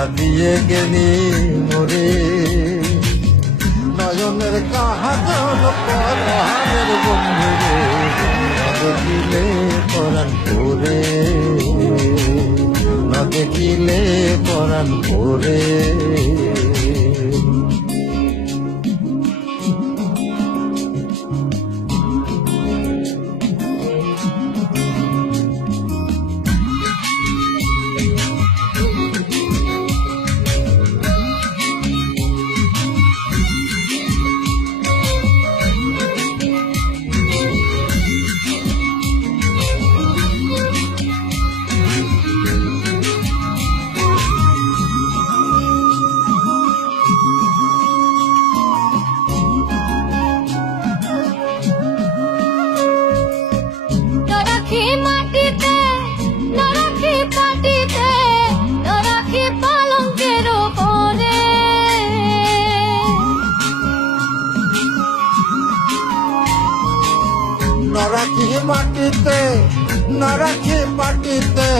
জ্বালা দিয়ে গেলি মোরে নয়নের কাহাজল পরাণের বন্ধুরে দেখিলে পরাণ পরে না দেখিলে পরাণ পরে নরাখি মাটিতে নরাখি মাটিতে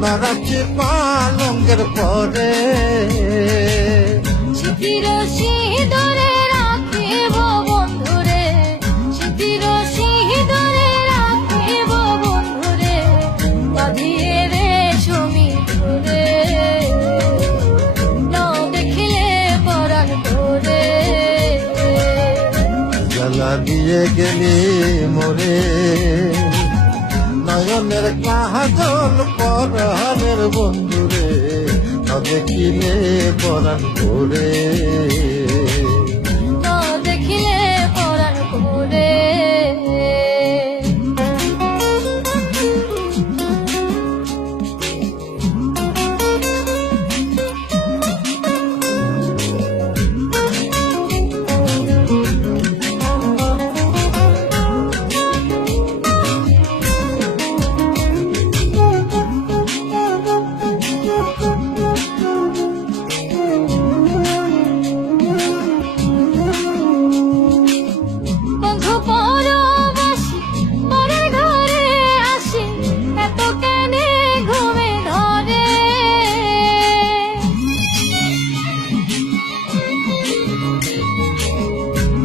নরাখি পালঙ্গের পরে স্মৃতির সিঁদুরে রাখিব বন্ধুরে স্মৃতির সিঁদুরে রাখিব বন্ধুরে বাঁধিয়ে রেশমি ধরে না দেখিলে পরাণ পরে জ্বালা দিয়ে গেলি মোরে নয়নের কাহাজল পরাণের বন্ধুরে না দেখিলে পরাণ পরে না দেখিলে পরাণ পরে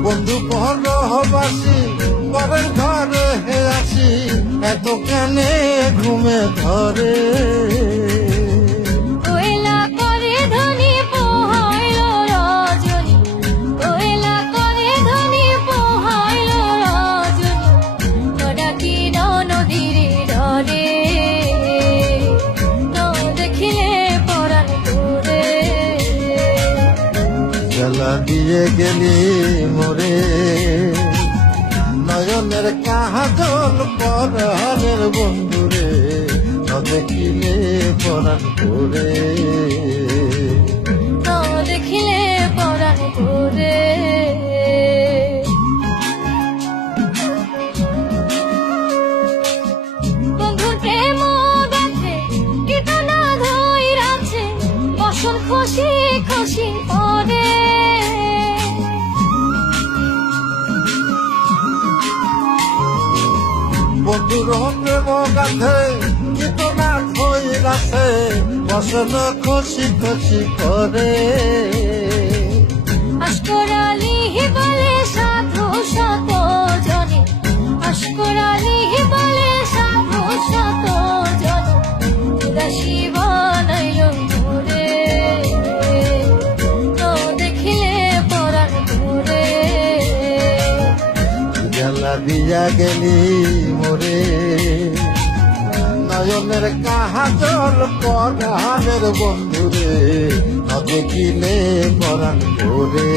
বন্ধু পরবাসী পরের ঘরে হে আসি এত কেনে ঘুমে ধরে কোয়েলা করে ধনী পোহাইল রজনী কোয়েলা করে ধনী পোহাইল রজনী ডাকি নদীর ধরে ন দেখিলে পরাণ পরে জ্বালা দিয়ে গেলি মোরে নয়নের কাহাজল পরাণের বন্ধুরে না দেখিলে পরাণ পরে ন দেখিলে পরাণ পরে বন্ধুর প্রেম গাছে কীটনা ধইরাছে বসন খুশি খুশি পরে বন্ধুর প্রেম গাছে কীটনা ধইরাছে বসন খুশি খুশি করে আশকরালি বলে সাধু শত জনে আশকরালি বলে সাধু শত জনে উদাসী বানাইল মোরে ন দেখিলে পরাণ পরে জ্বালা দিয়া গেলি মোরে নয়নের কাহাজল পরাণের বন্ধুরে না দেখিলে পরাণ পরে